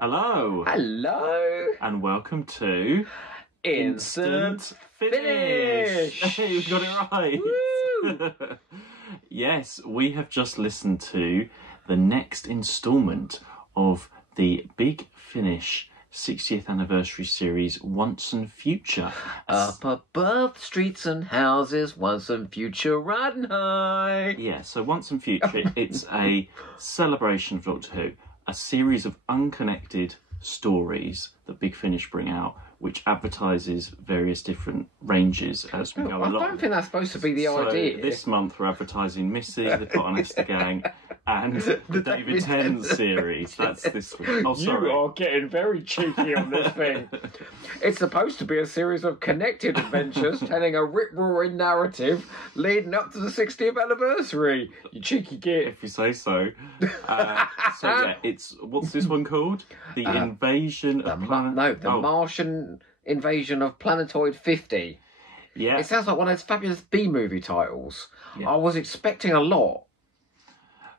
Hello. Hello. And welcome to Instant Finish. Hey, we've got it right. Woo. Yes, we have just listened to the next instalment of the Big Finish 60th anniversary series, Once and Future. Up above the streets and houses, once and future riding high. Yeah, so Once and Future, it's a celebration of Doctor Who, a series of unconnected stories that Big Finish bring out, which advertises various different ranges as we go along. I don't think that's supposed to be the idea. This month we're advertising Missy, the Cottonester Gang, and the David Tennant series. That's this week. Oh, sorry. You are getting very cheeky on this thing. It's supposed to be a series of connected adventures telling a rip-roaring narrative leading up to the 60th anniversary. You cheeky git. If you say so. So yeah, it's, what's this one called? The Invasion of Martian Invasion of Planetoid 50. Yeah. It sounds like one of those fabulous B-movie titles. Yeah. I was expecting a lot.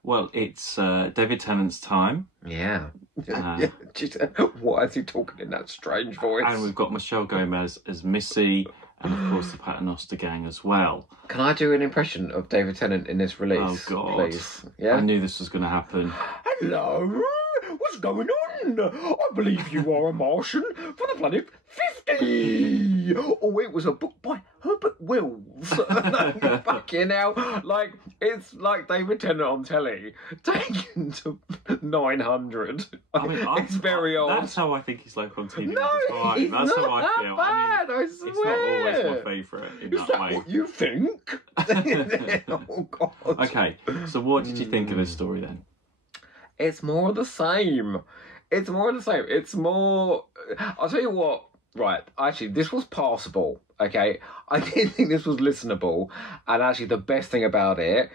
Well, it's David Tennant's time. Yeah. Why is he talking in that strange voice? And we've got Michelle Gomez as Missy, and of course the Paternoster Gang as well. Can I do an impression of David Tennant in this release? Oh, God. Please. Yeah? I knew this was going to happen. Hello? What's going on? I believe you are a Martian from the planet 50. Oh, it was a book by Herbert Wills. Fucking hell. Like, it's like David Tennant on telly, taken to 900. I mean, it's very old. That's how I think he's like on TV. No, he's that's not how I feel. bad, I It's swear. not always my favourite in Is that way. What you think? Oh, God. Okay, so what did you think of this story then? It's more of the same. It's more of the same. It's more... I'll tell you what. Right, actually, this was passable, okay? I didn't think this was listenable. And actually, the best thing about it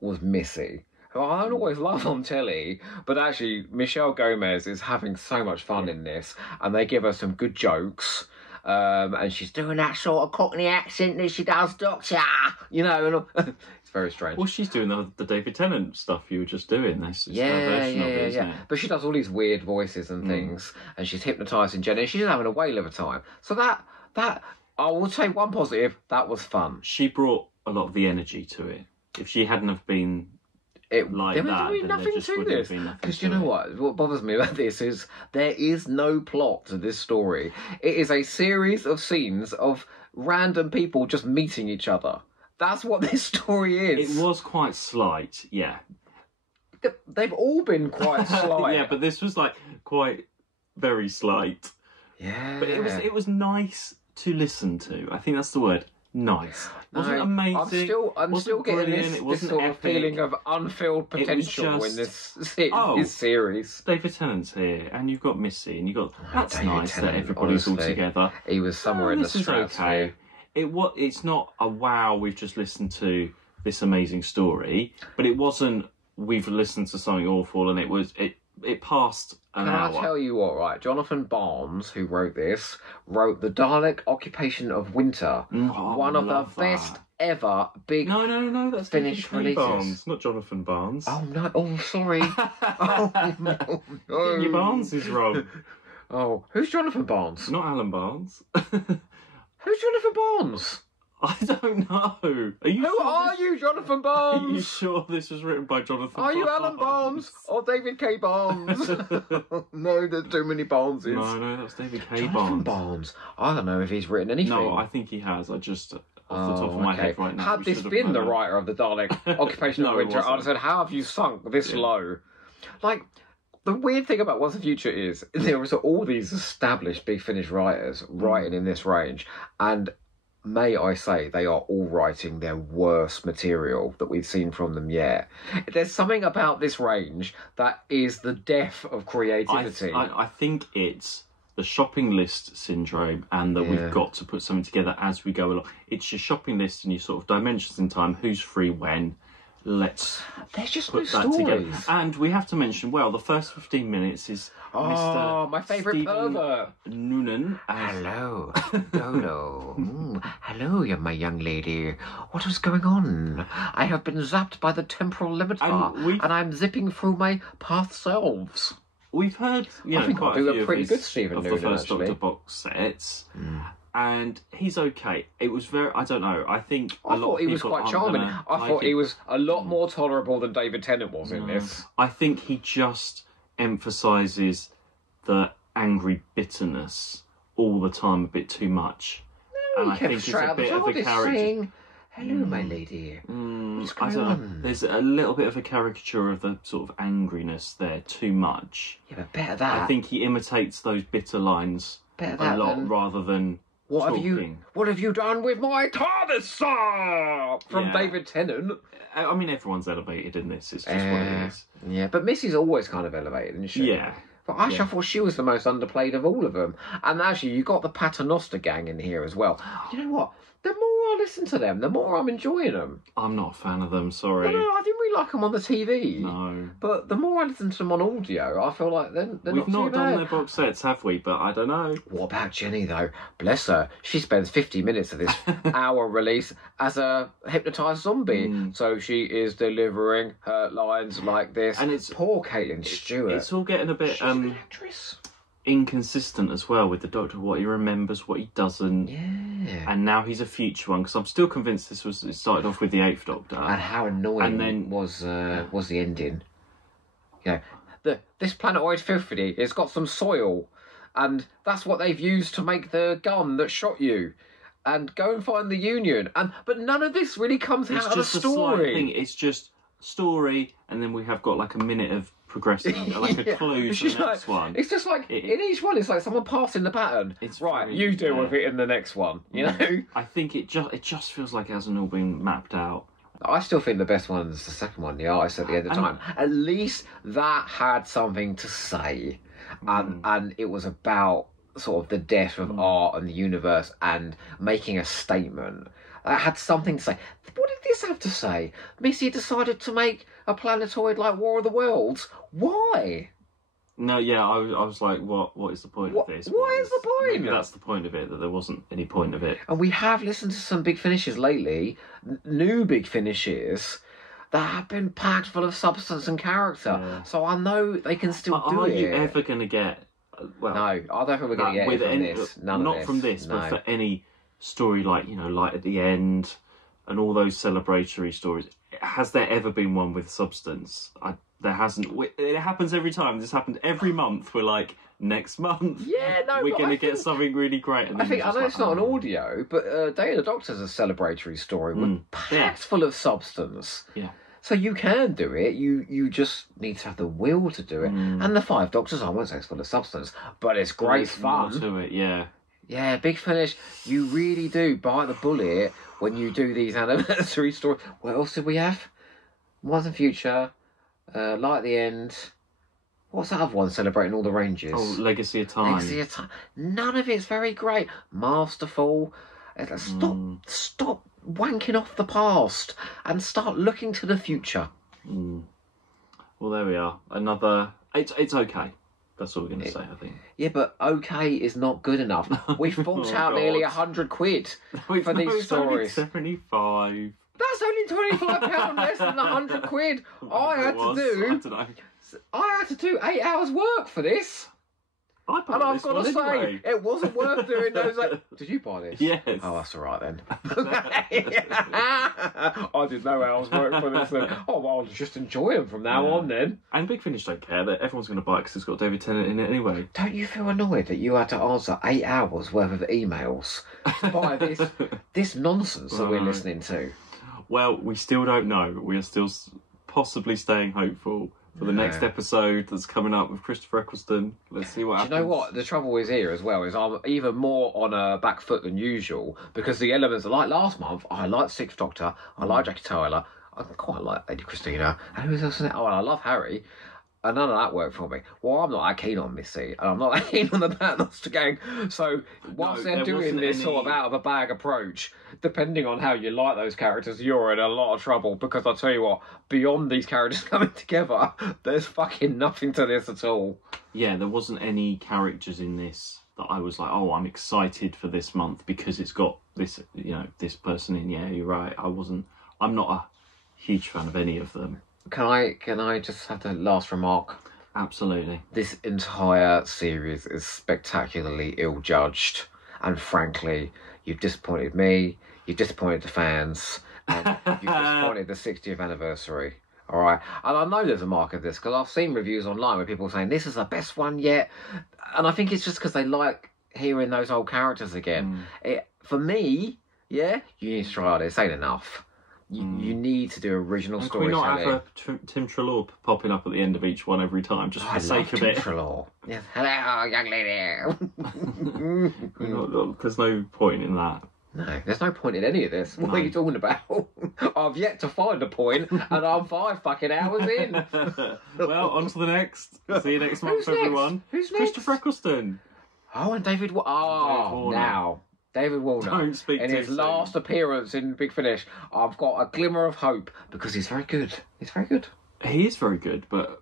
was Missy, who I don't always love on telly. But actually, Michelle Gomez is having so much fun in this. And they give her some good jokes. And she's doing that sort of Cockney accent that she does, Doctor. You know, and it's very strange. Well, she's doing the David Tennant stuff you were just doing. This is her version of it, isn't it? But she does all these weird voices and things, and she's hypnotising Jenny. She's having a whale of a time. So that I will say one positive. That was fun. She brought a lot of the energy to it. If she hadn't have been there would be nothing to this. Because you know what bothers me about this is there is no plot to this story. It is a series of scenes of random people just meeting each other. That's what this story is. It was quite slight, yeah. They've all been quite slight. Yeah, but this was like quite very slight. Yeah. But it was nice to listen to. I think that's the word. Nice. It wasn't amazing. I'm still getting this sort of feeling of unfilled potential in this series. David Tennant's here, and you've got Missy, and you've got... That's David nice Tennant, that everybody's all together. He was somewhere in the stratosphere. Okay. It's not a wow, we've just listened to this amazing story, but it wasn't we've listened to something awful, and it passed an hour. Can I tell you what, right? Jonathan Barnes, who wrote this, wrote The Dalek Occupation of Winter. One of the best ever big No, that's Finnish David K. releases. Barnes, not Jonathan Barnes. Oh, no. Oh, sorry. Oh, no. Your Barnes is wrong. Oh, who's Jonathan Barnes? Not Alan Barnes. Who's Jonathan Barnes? I don't know. Are you, Jonathan Barnes? Are you sure this was written by Jonathan Barnes? Are you Alan Barnes or David K. Barnes? No, there's too many Barneses. No, that's David K. Jonathan Barnes. I don't know if he's written anything. No, I think he has. I just, off the top of my head right now. Had this been the writer of the Dalek Occupation of Winter, I'd have said, how have you sunk this low? Like, the weird thing about Once and Future is there was all these established Big Finish writers writing in this range, and may I say, they are all writing their worst material that we've seen from them yet. There's something about this range that is the death of creativity. I think it's the shopping list syndrome, and that we've got to put something together as we go along. It's your shopping list and your sort of dimensions in time, who's free when, let's There's just put no that together. stories. And we have to mention, well, the first 15 minutes is Mr. My favourite Stephen pervert. Noonan. Hello, Dodo. Hello, my young lady. What is going on? I have been zapped by the temporal limiter, and I'm zipping through my past selves. We've heard, I think quite I'll do a few a pretty of, good Stephen of the Noonan, first actually. Doctor box sets, and he's okay. It was very, I don't know, I think a lot thought of he was people quite aren't charming. gonna I like thought he it. was a lot more tolerable than David Tennant was in this. I think he just emphasises the angry bitterness all the time a bit too much. And I think it's a bit of a character. Saying, hello, my lady. What's going I don't on? know. There's a little bit of a caricature of the sort of angriness there too much. Yeah, but better that. I think he imitates those bitter lines Better a that lot than- rather than What talking. have you done with my TARDIS, sir? From Yeah. David Tennant. I mean, everyone's elevated in this. It's just what it is. Yeah, but Missy's always kind of elevated, isn't she? Yeah. But I thought she was the most underplayed of all of them. And actually, you got the Paternoster gang in here as well. You know what? The more I listen to them, the more I'm enjoying them. I'm not a fan of them, sorry. No, I didn't really like them on the TV. No. But the more I listen to them on audio, I feel like they're We've not not too done bad. their box sets, have we? But I don't know. What about Jenny, though? Bless her. She spends 50 minutes of this hour release as a hypnotised zombie. So she is delivering her lines like this. And it's poor Caitlin Stewart. It's all getting a bit She's an actress. inconsistent as well with the Doctor, what he remembers, what he doesn't. Yeah. And now he's a future one, because I'm still convinced it started off with the Eighth Doctor. And how annoying And then- was the ending? You know, this Planetoid 50, it's got some soil, and that's what they've used to make the gun that shot you. And go and find the Union. But none of this really comes It's out of the just a slight story. thing. It's just story, and then we have got like a minute of progressing, like a Yeah. clue It's to the just next one. It's just like in each one, it's like someone passing the pattern. It's right. very- You deal yeah. with it in the next one. You know. I think it just feels like it hasn't all been mapped out. I still think the best one's the second one, the artist at the end of time. At least that had something to say, and it was about sort of the death of art and the universe and making a statement. That had something to say. What did this have to say? Missy decided to make a planetoid like War of the Worlds. Why? No, yeah, I was like, what is the point of this? What is the point? Maybe that's the point of it, that there wasn't any point of it. And we have listened to some big finishes lately, new big finishes, that have been packed full of substance and character. Yeah. So I know they can still do Are it. you ever going to get... Well, No, I don't think we're going to get it from this. None not of this. from this, No. but for any story like, Light at the End and all those celebratory stories. Has there ever been one with substance? There hasn't. It happens every time. This happened every month. We're like, next month, Yeah, no, we're but going I to get think- something really great. And I then think you're I just know like, it's not an oh. audio, but Day of the Doctor's a celebratory story with packed full of substance. Yeah. So you can do it. You just need to have the will to do it. And the Five Doctors, I won't say it's full of substance, but it's great There's more fun. to it, yeah. Yeah, Big Finish. You really do bite the bullet when you do these anniversary stories. What else did we have? Modern Future, Light at the End. What's that other one celebrating all the Rangers? Oh, Legacy of Time. Legacy of Time. None of it's very great. Masterful. Stop wanking off the past and start looking to the future. Well, there we are. Another... It's okay. That's all we're going to say, I think. Yeah, but okay is not good enough. We've forked Oh, out God. nearly £100 for these stories. It's only 75. That's only £25 less than £100. I had to do 8 hours work for this. I And I've got to say, anyway. it wasn't worth doing those. Did you buy this? Yes. Oh, that's all right then. I didn't know how I was working for this then. Oh, well, I'll just enjoy them from now on then. And Big Finish don't care that everyone's going to buy it because it's got David Tennant in it anyway. Don't you feel annoyed that you had to answer 8 hours worth of emails to buy this nonsense that we're listening to? Well, we still don't know. We are still possibly staying hopeful for the next episode that's coming up with Christopher Eccleston. Let's see what happens. Do you know what? The trouble is here as well is I'm even more on a back foot than usual because the elements are like last month. I like Sixth Doctor. I like Jackie Tyler. I quite like Lady Christina. And who's else in it? Oh, and I love Harry. And none of that worked for me. Well, I'm not that keen on Missy, and I'm not that keen on the Paternoster gang. So, whilst they're doing this sort of out-of-a-bag approach, depending on how you like those characters, you're in a lot of trouble. Because I'll tell you what, beyond these characters coming together, there's fucking nothing to this at all. Yeah, there wasn't any characters in this that I was like, oh, I'm excited for this month because it's got this, this person in. Yeah, you're right. I'm not a huge fan of any of them. Can I just have the last remark? Absolutely. This entire series is spectacularly ill-judged, and frankly, you've disappointed me, you've disappointed the fans, and you've disappointed the 60th anniversary. All right, and I know there's a mark of this because I've seen reviews online where people are saying this is the best one yet, and I think it's just because they like hearing those old characters again. For me, yeah, you need to try this. Ain't enough. You need to do original storytelling. Can we not have Tim Trelaw popping up at the end of each one every time, just for the sake of it? Tim Trelaw. Yes. Hello, young lady. There's no point in that. No, there's no point in any of this. What are you talking about? I've yet to find a point, and I'm 5 fucking hours in. Well, on to the next. See you next month, everyone. Who's next? Christopher Eccleston. Oh, and David Warner. Now. David Warner, Don't speak in his last appearance in Big Finish, I've got a glimmer of hope because he's very good. He's very good. He is very good, but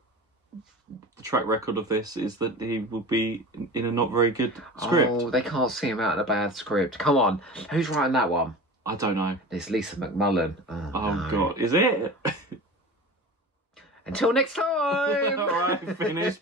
the track record of this is that he will be in a not very good script. Oh, they can't see him out in a bad script. Come on, who's writing that one? I don't know. It's Lisa McMullen. Oh no. God, is it? Until next time. All right, finish.